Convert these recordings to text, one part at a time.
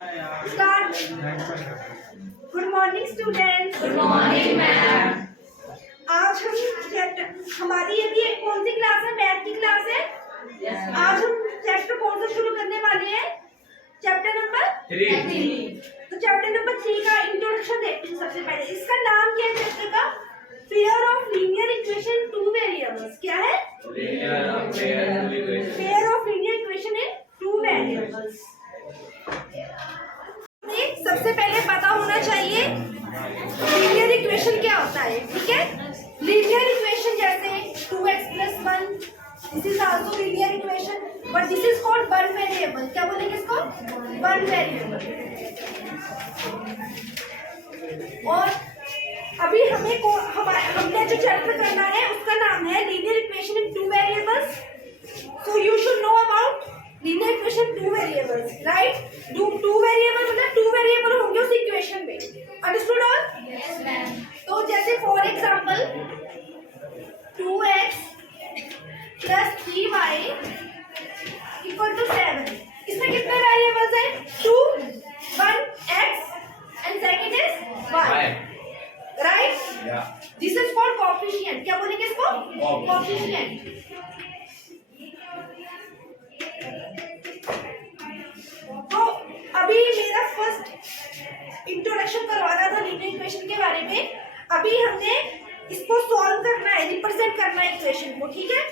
Start. Good morning students. Good morning ma'am. आज हम हमारी अभी कौन सी क्लास है? मैथ की क्लास है। आज हम चैप्टर कौन सा शुरू करने वाले हैं? Chapter number 3। तो चैप्टर नंबर 3 का इंट्रोडक्शन देखते हैं। सबसे पहले इसका नाम क्या है चैप्टर का? Pair of linear equation two variables. क्या है? Pair of linear equation in two variables. सबसे पहले पता होना चाहिए लीनियर इक्वेशन क्या होता है। ठीक है, लीनियर इक्वेशन जैसे 2x + 1, this is also linear equation, but this is called one variable. क्या बोलेंगे इसको? One variable. और अभी हमने जो चैप्टर करना है उसका नाम है linear equation in two variables. So you should know about linear equation two variables, right? Two variable मतलब टू वेरिएबल होंगे उस इक्वेशन में। Understood all? Yes ma'am. तो जैसे फॉर एग्जांपल 2x + 3y = 7। इसमें कितने वेरिएबल्स हैं? 2, 1 x and second is y, right? This is called coefficient. क्या बोलेंगे इसको? कोएफिशिएंट। तो अभी मेरा फर्स्ट इंट्रोडक्शन करवाना था लीनियर इक्वेशन के बारे में। अभी हमने इसको सॉल्व करना है, रिप्रेजेंट करना है इक्वेशन को। ठीक है,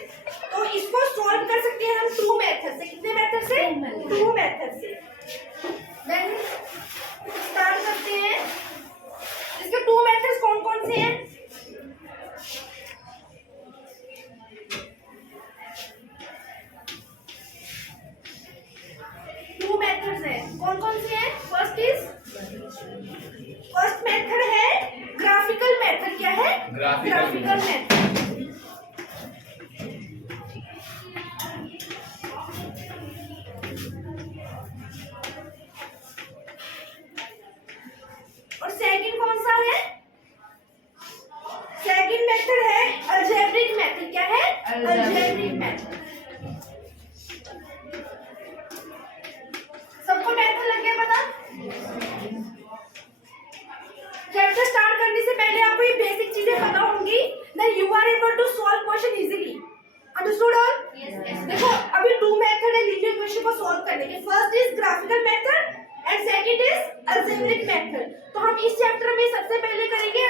तो इसको सॉल्व कर सकते हैं हम टू मेथड से। कितने मेथड से? टू मेथड से। देन स्टार्ट करते हैं। इसके टू मेथड्स कौन कौन से हैं? टू मेथड्स हैं। कौन कौन से हैं? फर्स्ट मेथड है ग्राफिकल मेथड। क्या है? Graphical method. और सेकंड कौन सा है? सेकंड मेथड है अलजेब्रिक मेथड। क्या है? Algebraic method. सबको मेथड लग गया पता? चैप्टर स्टार्ट करने से पहले आपको ये बेसिक चीजें पता होंगी, then you are able to solve question easily. Understood all? देखो अभी टू मेथड है लीनियर इक्वेशन को सॉल्व करने के। First is graphical method and second is algebraic method. तो हम इस चैप्टर में सबसे पहले करेंगे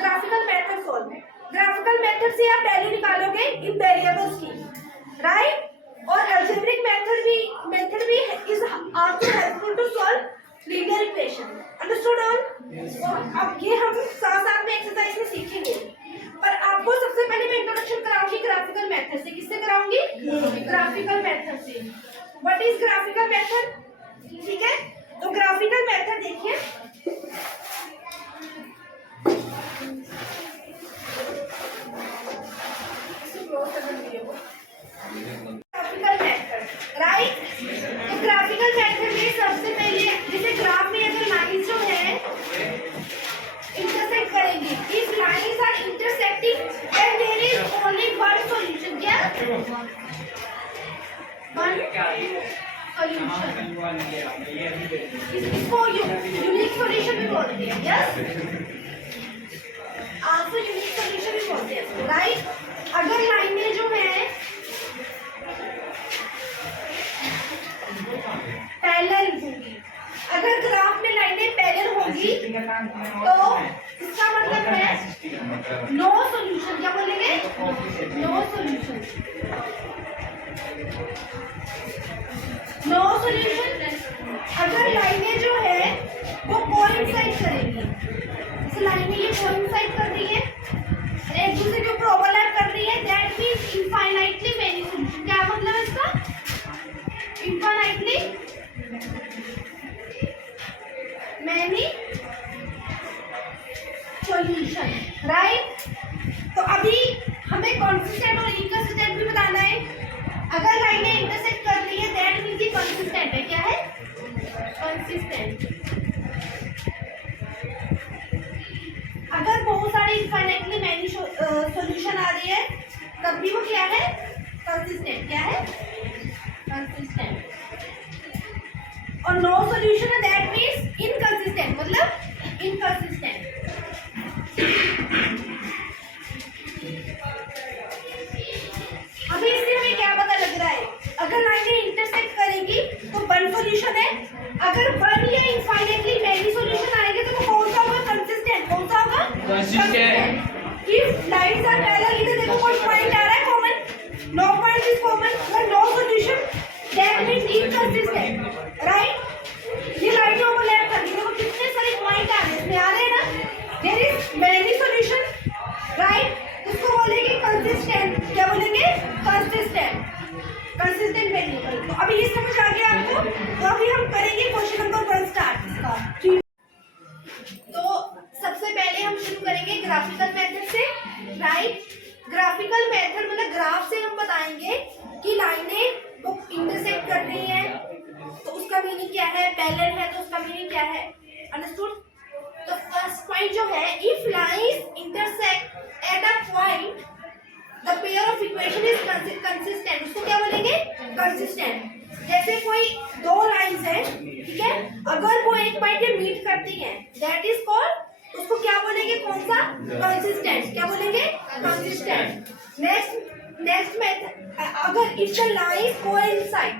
graphical method solve. Graphical method से आप वैल्यू निकालोगे इन वेरिएबल्स की, राइट? और अलजेब्रिक मेथड भी is also helpful to solve linear equation. Understood all? अब ये हम साथ साथ में एक्सरसाइज में सीखेंगे, पर आपको सबसे पहले मैं इंट्रोडक्शन कराऊंगी ग्राफिकल मेथड से। किससे कराऊंगी? ग्राफिकल मेथड से। What is graphical method? ठीक है, तो ग्राफिकल मेथड देखिए। Graphical method, right? तो ग्राफिकल मेथड में सबसे पहले जैसे ग्राफ में अगर लाइन जो है इंटरसेक्ट करेंगी, if lines are intersecting then there is only one solution. क्या? One solution. इसको यूनिक सॉल्यूशन भी बोलते हैं। यस, आल्सो यूनिक सॉल्यूशन भी बोलते हैं, राइट? अगर लाइनें जो है पैरेलल होंगी, अगर ग्राफ में लाइनें पैरेलल होंगी तो इसका मतलब है नो सॉल्यूशन। क्या बोलेंगे? No solution. No solution. अगर लाइनें जो है वो कोइंसाइड करेंगी, इस लाइन में ये कोइंसाइड कर रही है, एक दूसरे के ऊपर ओवरलैप कर रही है, that means infinitely many solution. क्या मतलब है इसका? Infinitely many solution, right? तो अभी हमें कंसिस्टेंट और इनकंसिस्टेंट भी बताना है। अगर लाइनें इंटरसेक्ट कर रही है दैट मींस ये कंसिस्टेंट है। क्या है? कंसिस्टेंट। अगर बहुत सारी इनफाइनाइटली मैनी सॉल्यूशन आ रही है तब भी वो क्या है? कंसिस्टेंट। क्या है? कंसिस्टेंट। और नो सॉल्यूशन है दैट अगर वन या इनफाइनाइटली मैनी सॉल्यूशन आएंगे तो वो कौन सा होगा? कंसिस्टेंट। कौन सा होगा? Consistent. If lines are parallel, इधर देखो कोई पॉइंट आ रहा है common, no point is common, और no solution, that means inconsistent, right. ये लाइन ओवरलैप कर रही है, देखो कितने सारे पॉइंट आ रहे हैं, इसमें आ रहे हैं ना, there is many solution, right. इसको बोलेंगे कंसिस्टेंट। क्या बोलेंगे? कंसिस्टेंट। Consistent variable. तो अभी ये समझ आ गया आपको। तो अभी हम करेंगे क्वेश्चन नंबर 1 स्टार्ट इसका। तो सबसे पहले हम शुरू करेंगे ग्राफिकल मेथड से, राइट। ग्राफिकल मेथड मतलब ग्राफ से हम बताएंगे कि लाइनें वो इंटरसेक्ट कर रही हैं तो उसका मीनिंग क्या है, पैरेलल है तो उसका मीनिंग क्या है, अंडरस्टूड। तो फर्स्ट पॉइंट जो है, if lines intersect at a point the pair of equation is consistent, उसको क्या बोलेंगे? कंसिस्टेंट। जैसे कोई दो लाइंस हैं, ठीक है, अगर वो एक पॉइंट पे मीट करती हैं, दैट इज कॉल्ड, उसको क्या बोलेंगे? कौन सा? कंसिस्टेंट। क्या बोलेंगे? कंसिस्टेंट। नेक्स्ट मेथड, अगर इफ द लाइंस कोइंसाइड,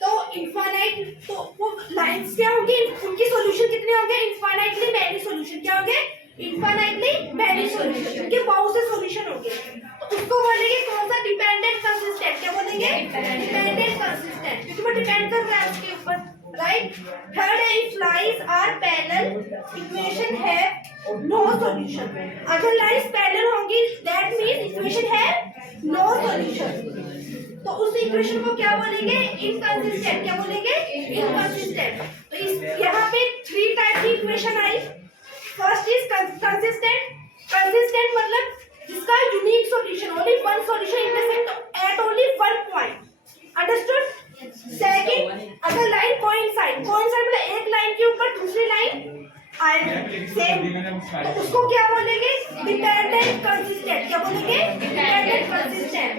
तो इनफाइनाइट, तो वो लाइंस क्या होंगी, उनकी सॉल्यूशन कितने होंगे? Infinitely many solution. क्या होंगे? इनफाइनाइटली मैनी सॉल्यूशन, उनके बहुत से सॉल्यूशन होंगे। तो उसको बोलेंगे कौन सा? Dependent consistent. क्या बोलेंगे? डिपेंडेंट कंसिस्टेंट, क्योंकि वो डिपेंड कर रहा है उसके ऊपर, राइट। थर्ड है, if lines are parallel equation है नो सॉल्यूशन, अगर लाइंस पैरेलल होंगी दैट मींस इक्वेशन है नो सॉल्यूशन, तो उस इक्वेशन को क्या बोलेंगे? इनकंसिस्टेंट। क्या बोलेंगे? इनकंसिस्टेंट। तो इस यहाँ पे 3 टाइप की equation I. First is consistent. Consistent मतलब जिसका unique solution, only one solution intersect at only one point, understood. Second, अगर लाइन कोइंसाइड मतलब एक लाइन के ऊपर दूसरी लाइन आए सेम, तो उसको क्या बोलेंगे? Dependent consistent. क्या बोलेंगे? Dependent consistent.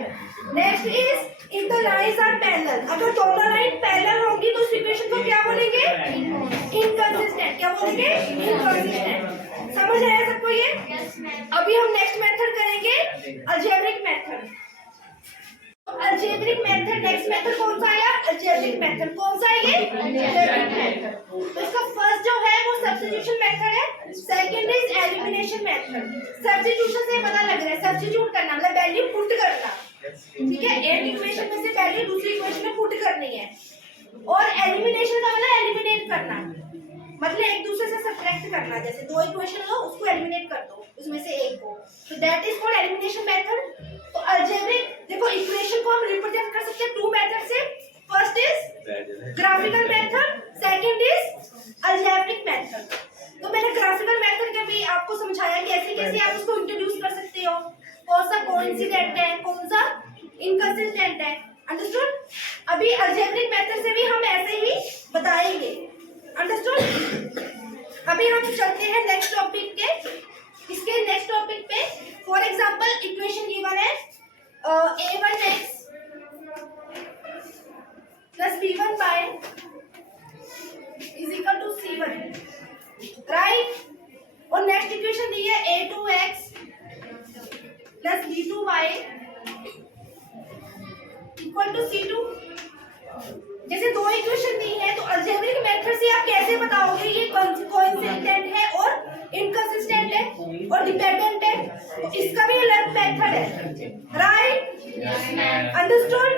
Next is if the lines are parallel, अगर दोनों लाइन पैरेलल होंगी तो उस इक्वेशन को क्या बोलेंगे? इनकंसिस्टेंट। क्या बोलेंगे? इनकंसिस्टेंट। समझ आया सबको ये? अभी हम नेक्स्ट मेथड करेंगे, algebraic method. Algebraic method, next method कौन सा आया? Algebraic method. कौन सा है ये? Algebraic method. तो इसका फर्स्ट जो है वो सब्स्टिट्यूशन मेथड है, second is elimination method. Substitution से पता लग रहा है सब्स्टिट्यूट करना मतलब वैल्यू पुट करना, ठीक है, एक इक्वेशन में से वैल्यू दूसरी इक्वेशन में पुट करनी है। और एलिमिनेशन का मतलब एलिमिनेट करना, मतलब एक दूसरे से सब्ट्रैक्ट करना, जैसे दो इक्वेशन लो उसको एलिमिनेट कर दो उसमें से एक को, तो that is called elimination method. तो अलजेब्रिक, देखो इक्वेशन को हम रिप्रेजेंट कर सकते हैं 2 मेथड से। First is graphical method, second is algebraic method. तो मैंने ग्राफिकल मेथड के भी आपको समझाया कि ऐसे कैसे आप उसको इंट्रोड्यूस कर सकते हो, कौन सा कोइंसिडेंट है, कौन सा इनकंसिस्टेंट है, अंडरस्टूड। अभी अलजेब्रिक मेथड से भी हम ऐसे ही बताएंगे, अंडरस्टूड। अभी हम चलते हैं नेक्स्ट टॉपिक के, इसके नेक्स्ट टॉपिक पे। फॉर एग्जांपल इक्वेशन गिवन है a1x plus b1 by is equal to c1, right. और नेक्स्ट इक्वेशन दी है a2x plus b2 y equal to c2। जैसे दो इक्वेशन दी है तो अलजेब्रिक मेथड से आप कैसे बताओगे ये कोइंसिडेंट है और इनकंसिस्टेंट है और डिपेंडेंट है, तो इसका भी अलग मेथड है, राइट? अंडरस्टूड?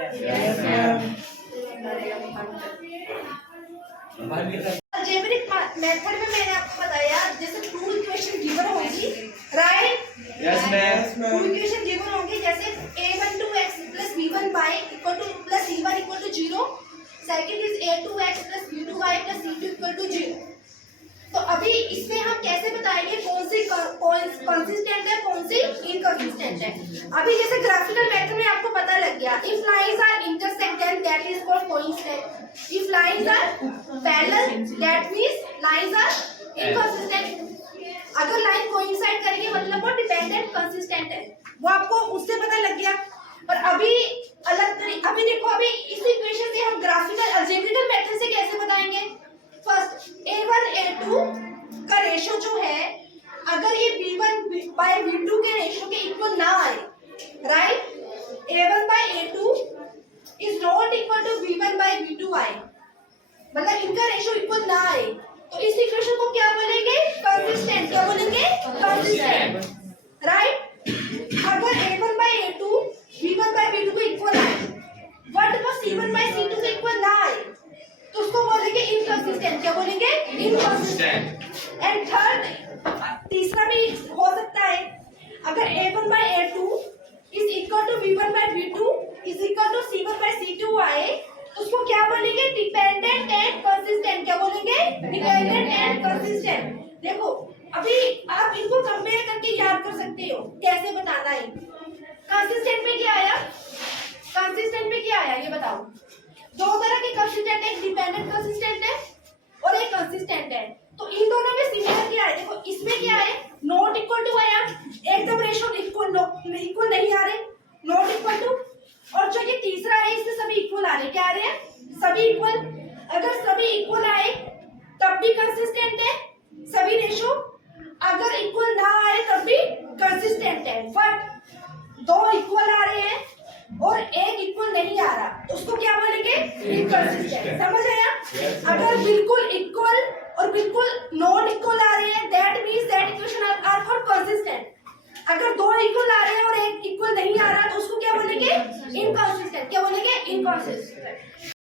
अलजेब्रिक मेथड में मैंने आपको बताया जैसे 2 इक्वेशन गिवन होगी, right? Yes ma'am. 2 equation given होंगी, जैसे a12x plus b1 y equal to plus c1 equal to 0, second is a2x plus b2y plus c2 equal to 0। तो अभी इसमें हम कैसे बताएंगे कौन सी कंसिस्टेंट है कौन सी इनकंसिस्टेंट है। अभी जैसे ग्राफिकल मेथड में आपको पता लग गया, if lines are intersect then that is called coincident, if lines are parallel that means lines are inconsistent. अगर लाइन कोइंसाइड करेंगे मतलब वो डिपेंडेंट कंसिस्टेंट है, वो आपको उससे पता लग गया। और अभी अलग तरीके, अभी देखो अभी इस इक्वेशन से हम ग्राफिकल अलजेब्रिकल मेथड से कैसे बताएंगे। फर्स्ट a1 a2 का रेशो जो है अगर ये b1 बाय b2 के रेशो के इक्वल ना आए, right, a1 by a2 is not equal to b1 by b2 आए, मतलब इनका रेशो इनकंसिस्टेंट। एंड थर्ड, तीसरा भी हो सकता है, अगर A1 by A2 is equal to V1 by V2 is equal to C1 by C2 आए, उसको क्या बोलेंगे? Dependent and consistent. क्या बोलेंगे? Dependent and consistent. देखो अभी आप इनको कंपेयर करके याद कर सकते हो कैसे बताना है। कंसिस्टेंट में क्या आया? कंसिस्टेंट में क्या आया ये बताओ। दो तरह के कंसिस्टेंट है, एक डिपेंडेंट कंसिस्टेंट है और एक कंसिस्टेंट है। तो इन दोनों में सिमिलर क्या है? देखो इसमें क्या है? नॉट इक्वल टू आया, एकदम रेशो इक्वल नहीं आ रहे, नॉट इक्वल टू। और जो ये तीसरा है इसमें सभी इक्वल आ रहे। क्या आ रहे हैं? सभी इक्वल। अगर सभी इक्वल आए तब भी कंसिस्टेंट है सभी रेशो, अगर इक्वल ना आए तब भी कंसिस्टेंट है। बट दो इक्वल आ रहे हैं और एक इक्वल नहीं आ रहा, उसको क्या बोलेंगे? इनकंसिस्टेंट। समझ आया? अगर बिल्कुल इक्वल और बिल्कुल नॉट इक्वल आ रहे हैं, that means that equation are for consistent. अगर दो इक्वल आ रहे हैं और एक इक्वल नहीं आ रहा तो उसको क्या बोलेंगे? इनकंसिस्टेंट। क्या बोलेंगे? इनकंसिस्टेंट।